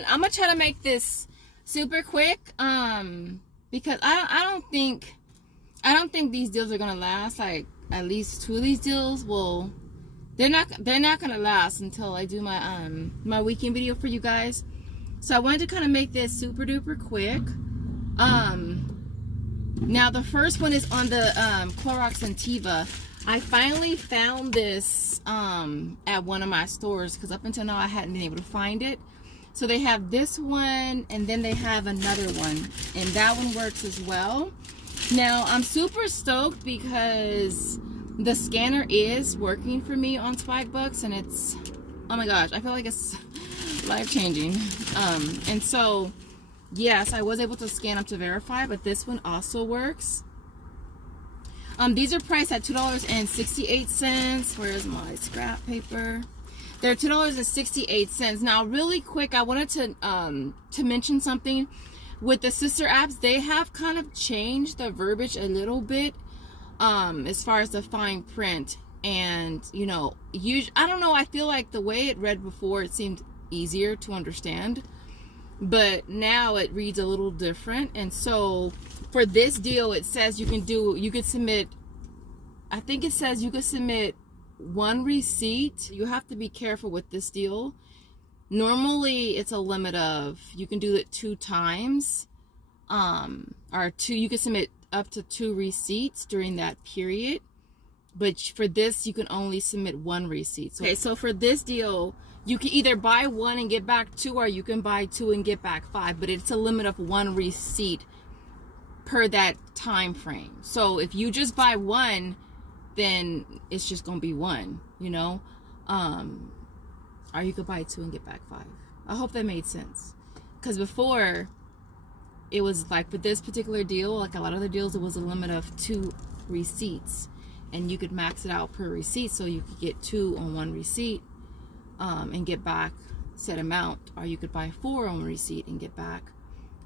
fun. I'm gonna try to make this super quick, because I don't think these deals are gonna last. Like, at least 2 of these deals will, they're not gonna last until I do my my weekend video for you guys. So I wanted to kind of make this super duper quick. Now the first one is on the Clorox and TAA. I finally found this at one of my stores, because up until now I hadn't been able to find it. So they have this one, and then they have another one, and that one works as well. Now I'm super stoked because the scanner is working for me on Swagbucks, and it's, oh my gosh, I feel like it's life-changing. And so yes, I was able to scan up to verify, but this one also works. These are priced at $2.68. Where's my scrap paper? They're $2.68. Now, really quick, I wanted to mention something. With the sister apps, they have kind of changed the verbiage a little bit, as far as the fine print. And, you know, I don't know, I feel like the way it read before, it seemed easier to understand. But now it reads a little different. And so for this deal, it says you could submit, I think it says you could submit 1 receipt. You have to be careful with this deal. Normally it's a limit of, you can do it 2 times, or you can submit up to 2 receipts during that period. But for this, you can only submit 1 receipt. So, okay, so for this deal, you can either buy 1 and get back 2, or you can buy 2 and get back 5, but it's a limit of 1 receipt per that time frame. So if you just buy 1, then it's just gonna be 1, you know, or you could buy 2 and get back 5. I hope that made sense, because before it was like, for this particular deal, like a lot of the deals, it was a limit of 2 receipts, and you could max it out per receipt, so you could get 2 on 1 receipt and get back set amount, or you could buy 4 on receipt and get back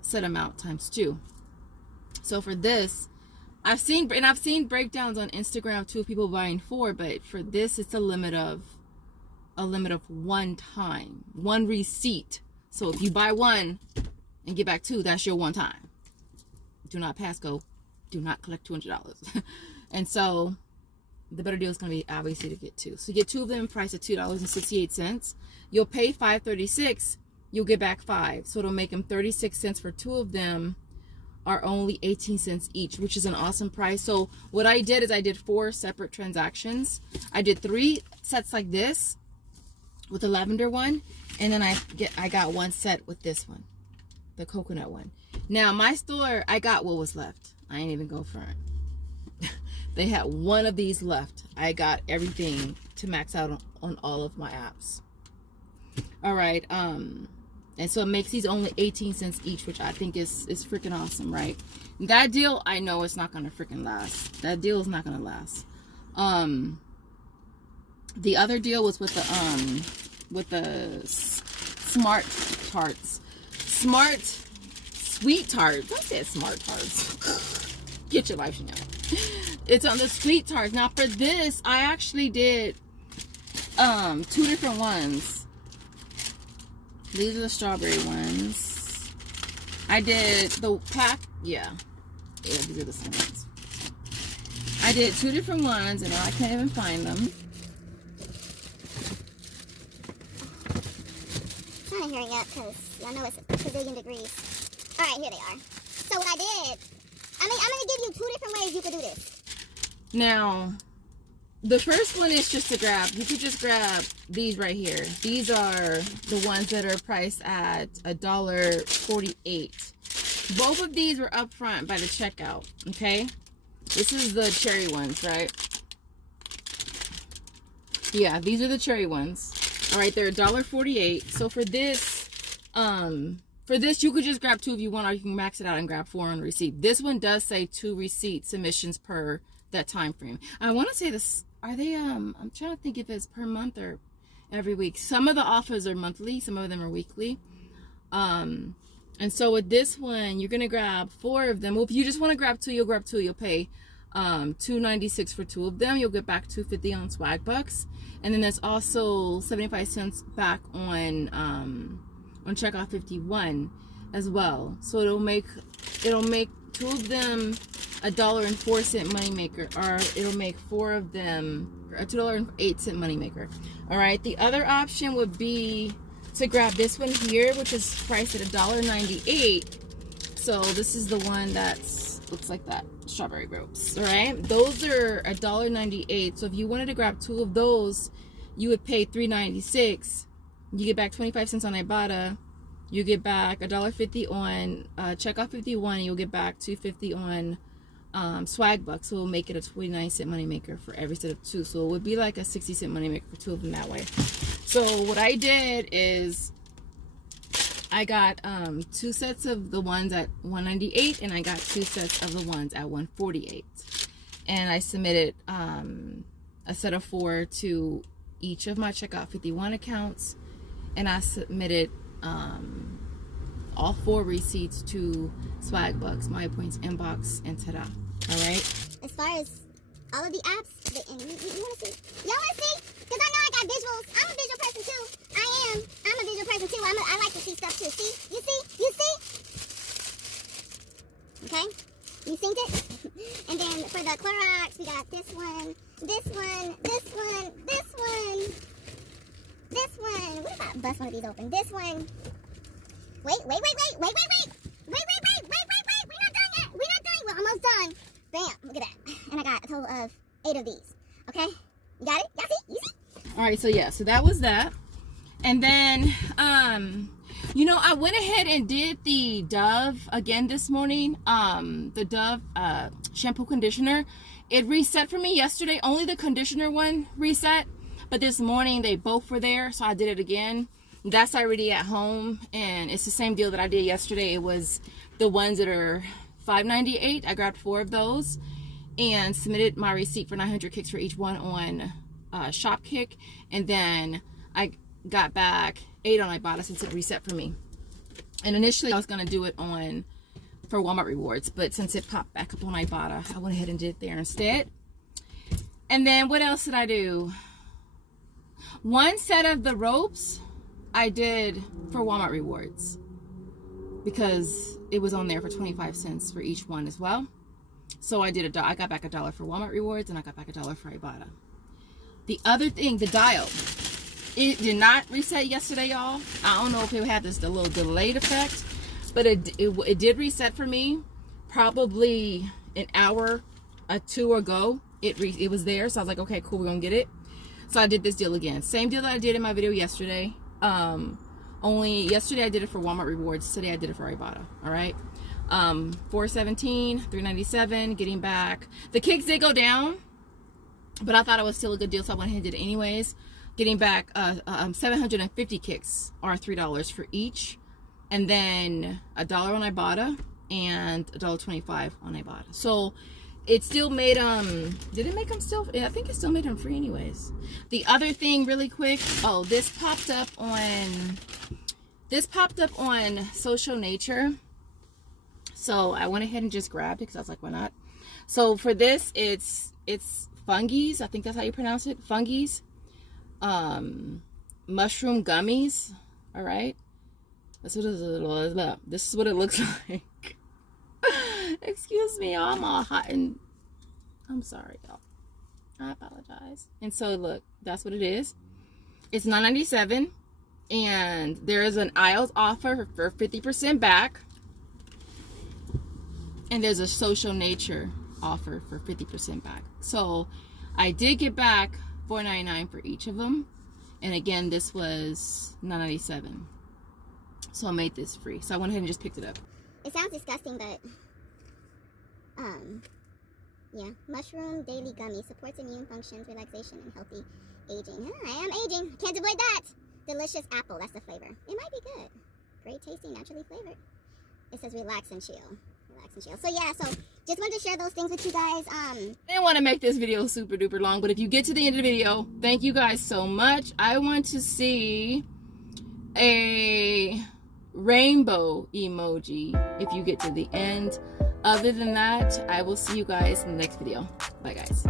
set amount times 2. So for this, I've seen breakdowns on Instagram too of people buying 4, but for this, it's a limit of 1 time, 1 receipt. So if you buy 1 and get back 2, that's your 1 time. Do not pass go. Do not collect $200. And so the better deal is going to be obviously to get 2. So you get 2 of them priced at $2.68. You'll pay $5.36. You'll get back 5. So it'll make them 36 cents for 2 of them, are only 18 cents each, which is an awesome price. So what I did is I did 4 separate transactions. I did 3 sets like this with the lavender one, and then I got 1 set with this one, the coconut one. Now my store, I got what was left. I ain't even go for it. They had 1 of these left. I got everything to max out on all of my apps. All right, and so it makes these only 18 cents each, which I think is freaking awesome, right? That deal, I know it's not gonna freaking last. That deal is not gonna last. The other deal was with the smart tarts, smart sweet tarts. I said smart tarts. Get your life, Chanel. It's on the sweet tarts. Now for this, I actually did 2 different ones. These are the strawberry ones. I did the pack. Yeah, these are the same ones. I did 2 different ones, and now I can't even find them. I'm trying to hurry up because y'all know it's a bazillion degrees. All right, here they are. So what I did, I'm going to give you 2 different ways you could do this. Now, the first one is just to grab. You could just grab these right here. These are the ones that are priced at $1.48. Both of these were up front by the checkout, okay? This is the cherry ones, right? Yeah, these are the cherry ones. All right, they're $1.48. So for this, you could just grab 2 if you want, or you can max it out and grab 4 on the receipt. This one does say 2 receipt submissions per that time frame. I want to say this, are they I'm trying to think if it's per month or every week. Some of the offers are monthly, some of them are weekly. And so with this one, you're gonna grab 4 of them. Well, if you just want to grab 2, you'll grab 2. You'll pay $2.96 for 2 of them. You'll get back $2.50 on Swagbucks, and then there's also 75 cents back on on checkout 51 as well. So it'll make two of them $1.04 moneymaker, or it'll make four of them a $2.08 moneymaker. All right. The other option would be to grab this one here, which is priced at $1.98. So this is the one that's looks like that, strawberry ropes. All right. Those are $1.98. So if you wanted to grab two of those, you would pay $3.96. You get back 25 cents on Ibotta. You get back $1.50 on checkout 51, and you'll get back $2.50 on Swagbucks. So we'll make it a 29-cent moneymaker for every set of two. So it would be like a 60-cent moneymaker for two of them that way. So what I did is I got 2 sets of the ones at $1.98, and I got 2 sets of the ones at $1.48. And I submitted a set of 4 to each of my checkout 51 accounts, and I submitted all 4 receipts to Swagbucks, My Points Inbox, and Ta-da. All right. As far as all of the apps, you want to see? Y'all want to see? Because I know I got visuals. I'm a visual person too. I'm a visual person too. I like to see stuff too. See? You see? You see? Okay. You synced it? And then for the Clorox, we got this one, this one, this one, this one, this one. What if I bust one of these open? This one. Wait. We're not done yet. We're almost done. Bam, look at that. And I got a total of 8 of these. Okay? You got it? Y'all see? You see? All right, so yeah, so that was that. And then, you know, I went ahead and did the Dove again this morning. The Dove shampoo conditioner. It reset for me yesterday. Only the conditioner one reset. But this morning, they both were there, so I did it again. That's already at home, and it's the same deal that I did yesterday. It was the ones that are $5.98. I grabbed 4 of those and submitted my receipt for 900 kicks for each one on Shopkick, and then I got back 8 on Ibotta since it reset for me. And initially I was going to do it on for Walmart Rewards, but since it popped back up on Ibotta, I went ahead and did it there instead. And then what else did I do? One set of the ropes I did for Walmart Rewards because it was on there for 25 cents for each one as well. So I did I got back $1 for Walmart Rewards, and I got back $1 for Ibotta. The other thing, the dial, it did not reset yesterday, y'all. I don't know if it had a little delayed effect, but it did reset for me probably an hour or 2 ago. It was there, so I was like, okay, cool, we're gonna get it. So I did this deal again, same deal that I did in my video yesterday. Only yesterday I did it for Walmart Rewards. Today I did it for Ibotta. All right. $4.17, $3.97, getting back. The kicks did go down, but I thought it was still a good deal, so I went ahead and did it anyways. Getting back 750 kicks are $3 for each, and then $1 on Ibotta and $1.25 on Ibotta. So it still made did it make them still? Yeah, I think it still made them free anyways. The other thing really quick, oh, this popped up on Social Nature. So I went ahead and just grabbed it because I was like, why not? So for this, it's Fungies. I think that's how you pronounce it. Fungies. Mushroom gummies. All right. This is what it looks like. Excuse me, y'all. I'm all hot and I'm sorry, y'all. I apologize. And so look, that's what it is. It's $9.97, and there is an aisles offer for 50% back, and there's a Social Nature offer for 50% back. So I did get back $4.99 for each of them, and again, this was $9.97. So I made this free. So I went ahead and just picked it up. It sounds disgusting, but yeah, mushroom daily gummy supports immune functions, relaxation, and healthy aging. I am aging. Can't avoid that. Delicious apple. That's the flavor. It might be good. Great tasting, naturally flavored. It says relax and chill. Relax and chill. So yeah, so just wanted to share those things with you guys. I didn't want to make this video super duper long, but if you get to the end of the video, thank you guys so much. I want to see a rainbow emoji if you get to the end. Other than that, I will see you guys in the next video. Bye, guys.